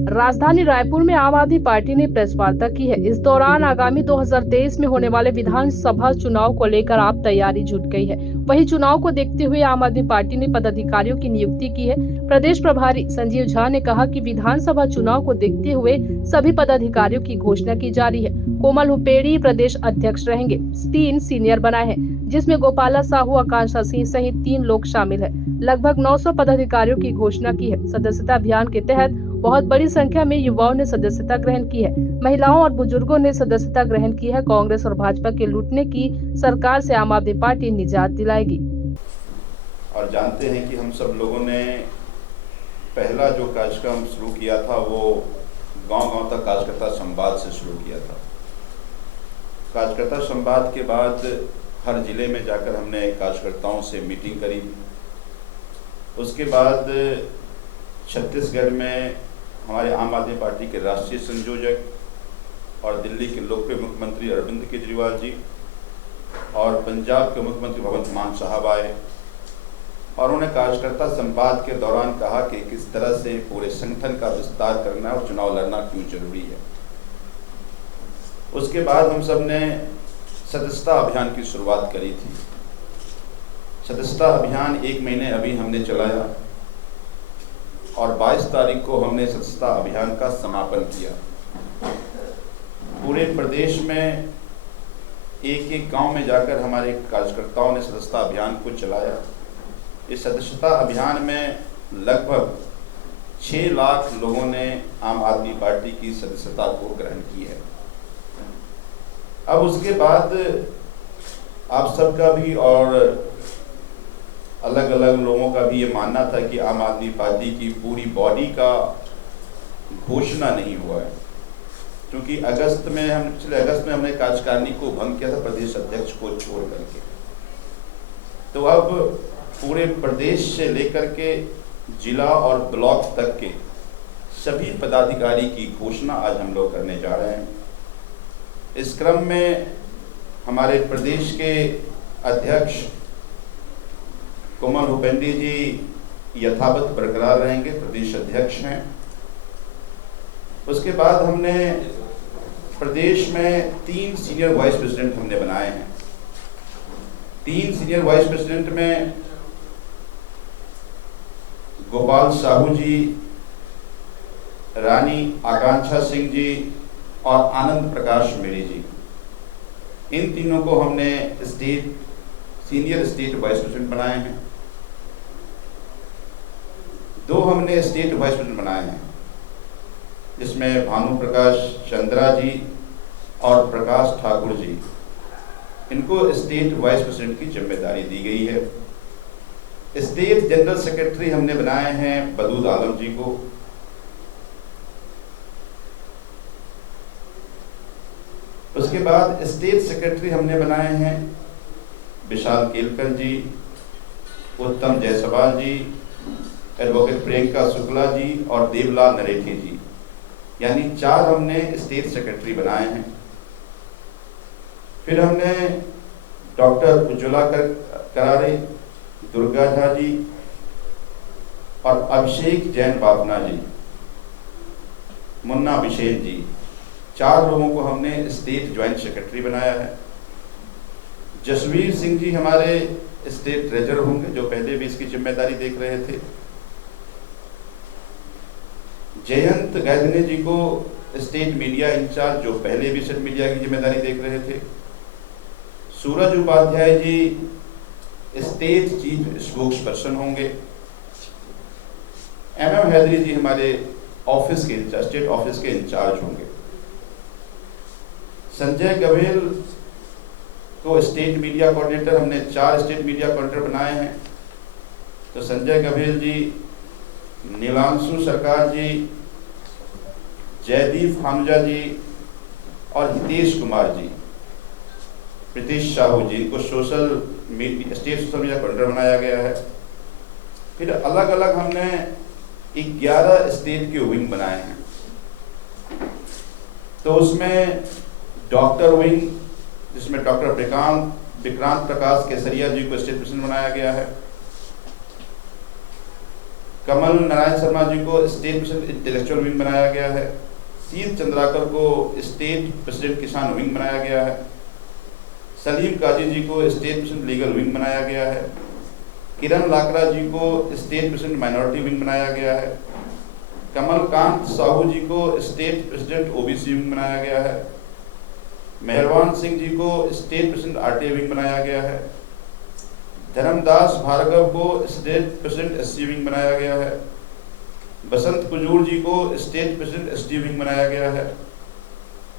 राजधानी रायपुर में आम आदमी पार्टी ने प्रेस वार्ता की है। इस दौरान आगामी 2023 में होने वाले विधानसभा चुनाव को लेकर आप तैयारी जुट गई है। वहीं चुनाव को देखते हुए आम आदमी पार्टी ने पदाधिकारियों की नियुक्ति की है। प्रदेश प्रभारी संजीव झा ने कहा कि विधानसभा चुनाव को देखते हुए सभी पदाधिकारियों की घोषणा की जा रही है। कोमल हुपेड़ी प्रदेश अध्यक्ष रहेंगे। 3 सीनियर बनाए हैं, जिसमें गोपाला साहू, आकांक्षा सिंह सहित 3 लोग शामिल है। लगभग 900 पदाधिकारियों की घोषणा की है। सदस्यता अभियान के तहत बहुत बड़ी संख्या में युवाओं ने सदस्यता ग्रहण की है। महिलाओं और बुजुर्गों ने सदस्यता ग्रहण की है। कांग्रेस और भाजपा के लूटने की सरकार से आम आदमी पार्टी निजात दिलाएगी। और जानते हैं कि हम सब लोगों ने पहला जो कार्यक्रम शुरू किया था वो गांव-गांव तक कार्यकर्ता संवाद से शुरू किया था। कार्यकर्ता संवाद के बाद हर जिले में जाकर हमने कार्यकर्ताओं से मीटिंग करी। उसके बाद छत्तीसगढ़ में हमारे आम आदमी पार्टी के राष्ट्रीय संयोजक और दिल्ली के लोकप्रिय मुख्यमंत्री अरविंद केजरीवाल जी और पंजाब के मुख्यमंत्री भगवंत मान साहब आए और उन्होंने कार्यकर्ता संवाद के दौरान कहा कि किस तरह से पूरे संगठन का विस्तार करना और चुनाव लड़ना क्यों जरूरी है। उसके बाद हम सब ने सदस्यता अभियान की शुरुआत करी थी। सदस्यता अभियान 1 महीने अभी हमने चलाया और 22 तारीख को हमने सदस्यता अभियान का समापन किया। पूरे प्रदेश में एक-एक गांव में जाकर हमारे कार्यकर्ताओं ने सदस्यता अभियान को चलाया। इस सदस्यता अभियान में लगभग 6 लाख लोगों ने आम आदमी पार्टी की सदस्यता को ग्रहण की है। अब उसके बाद आप सबका भी और अलग अलग लोगों का भी ये मानना था कि आम आदमी पार्टी की पूरी बॉडी का घोषणा नहीं हुआ है, क्योंकि पिछले अगस्त में हमने कार्यकारिणी को भंग किया था प्रदेश अध्यक्ष को छोड़ करके। तो अब पूरे प्रदेश से लेकर के जिला और ब्लॉक तक के सभी पदाधिकारी की घोषणा आज हम लोग करने जा रहे हैं। इस क्रम में हमारे प्रदेश के अध्यक्ष कोमल हुपेड़ी जी यथावत बरकरार रहेंगे, प्रदेश अध्यक्ष हैं। उसके बाद हमने प्रदेश में 3 सीनियर वाइस प्रेसिडेंट हमने बनाए हैं। 3 सीनियर वाइस प्रेसिडेंट में गोपाल साहू जी, रानी आकांक्षा सिंह जी और आनंद प्रकाश मेरी जी, इन तीनों को हमने सीनियर स्टेट वाइस प्रेसिडेंट बनाए हैं। 2 हमने स्टेट वाइस प्रेसिडेंट बनाए हैं, जिसमें भानु प्रकाश चंद्रा जी और प्रकाश ठाकुर जी, इनको स्टेट वाइस प्रेसिडेंट की जिम्मेदारी दी गई है। स्टेट जनरल सेक्रेटरी हमने बनाए हैं बदूद आलम जी को। उसके बाद स्टेट सेक्रेटरी हमने बनाए हैं विशाल केलकर जी, उत्तम जायसवाल जी, एडवोकेट प्रियंका शुक्ला जी और देवलाल नरेठी जी, यानी 4 हमने स्टेट सेक्रेटरी बनाए हैं। फिर हमने डॉक्टर उज्ज्वला करारे, दुर्गा झा जी और अभिषेक जैन बापना जी, मुन्ना अभिषेक जी, 4 लोगों को हमने स्टेट ज्वाइंट सेक्रेटरी बनाया है। जसवीर सिंह जी हमारे स्टेट ट्रेजरर होंगे, जो पहले भी इसकी जिम्मेदारी देख रहे थे। जयंत गैदने जी को स्टेट मीडिया इंचार्ज, जो पहले भी स्टेट मीडिया की जिम्मेदारी देख रहे थे। सूरज Upadhyay ji state chief spokes person होंगे। MM हैदरी जी हमारे ऑफिस के इंचार्ज, स्टेट ऑफिस के इंचार्ज होंगे। संजय गवेल को स्टेट मीडिया कोऑर्डिनेटर, हमने 4 स्टेट मीडिया कोऑर्डिनेटर बनाए हैं। तो संजय गवेल जी, नीलांशु सरकार जी, जयदीप हानुजा जी और हितेश कुमार जी, प्रीतिश साहू जी, इनको स्टेट सोशल मीडिया कोऑर्डिनेटर बनाया गया है। फिर अलग अलग हमने 11 स्टेट के विंग बनाए हैं। तो उसमें डॉक्टर विंग, जिसमें डॉक्टर विक्रांत प्रकाश केसरिया जी को स्टेट प्रेसिडेंट बनाया गया है। कमल नारायण शर्मा जी को स्टेट प्रेसिडेंट इंटेलेक्चुअल विंग बनाया गया है। शीत चंद्राकर को स्टेट प्रेसिडेंट किसान विंग बनाया गया है। सलीम काजी जी को स्टेट प्रेसिडेंट लीगल विंग बनाया गया है। किरण लाकरा जी को स्टेट प्रेसिडेंट माइनॉरिटी विंग बनाया गया है। कमलकांत साहू जी को स्टेट प्रेसिडेंट ओबीसी विंग बनाया गया है। मेहरबान सिंह जी को स्टेट प्रेसिडेंट आरटीआई विंग बनाया गया है। धर्मदास भार्गव को स्टेट प्रेसिडेंट एससी विंग बनाया गया है। बसंत कुजूर जी को स्टेट प्रेसिडेंट एसटी विंग बनाया गया है।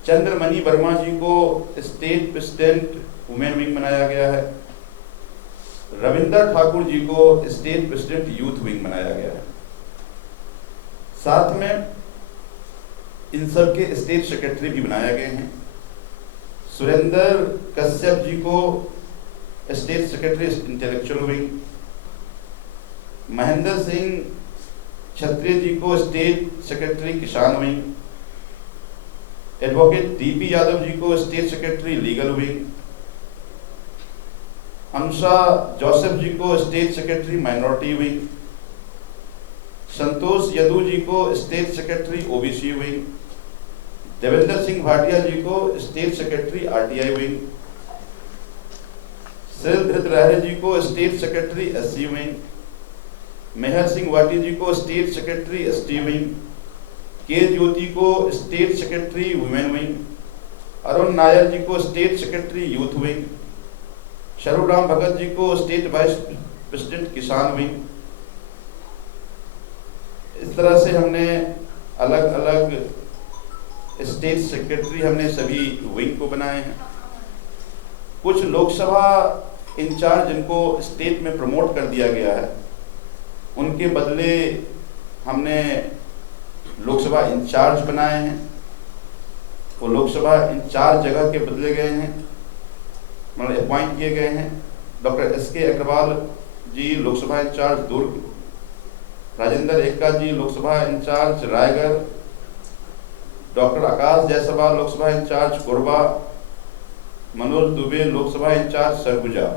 चंद्रमणि वर्मा जी को स्टेट प्रेसिडेंट वुमेन विंग बनाया गया है। रविंदर ठाकुर जी को स्टेट प्रेसिडेंट यूथ विंग बनाया गया है। साथ में इन सब के स्टेट सेक्रेटरी भी बनाए गए हैं। सुरेंद्र कश्यप जी को state secretary intellectual wing, Mahendra Singh Kshatriya ji को state secretary Kisan wing, advocate DP Yadav ji को state secretary legal wing, Anusha Joseph ji को state secretary minority wing, Santosh Yadu ji को state secretary OBC wing, Devendra Singh Bhatia ji को state secretary RTI wing, Shril Dhritraj ji को state secretary SC wing, Mehar Singh Wati ji को state secretary ST wing, K Jyoti को state secretary women wing, Arun Nair ji को state secretary youth wing, Sharuram Bhagat ji को state vice president Kisan wing. इस तरह से हमने अलग अलग स्टेट सेक्रेटरी हमने सभी विंग को बनाए हैं। कुछ लोकसभा इंचार्ज जिनको स्टेट में प्रमोट कर दिया गया है, उनके बदले हमने लोकसभा इंचार्ज बनाए हैं। वो लोकसभा इंचार्ज जगह के बदले गए हैं, मतलब अपॉइंट किए गए हैं। डॉक्टर एसके अग्रवाल जी लोकसभा इंचार्ज दुर्ग, राजेंद्र एक्का जी लोकसभा इंचार्ज रायगढ़, डॉक्टर आकाश जायसवाल लोकसभा इंचार्ज कोरबा, मनोज दुबे लोकसभा इंचार्ज सरगुजा।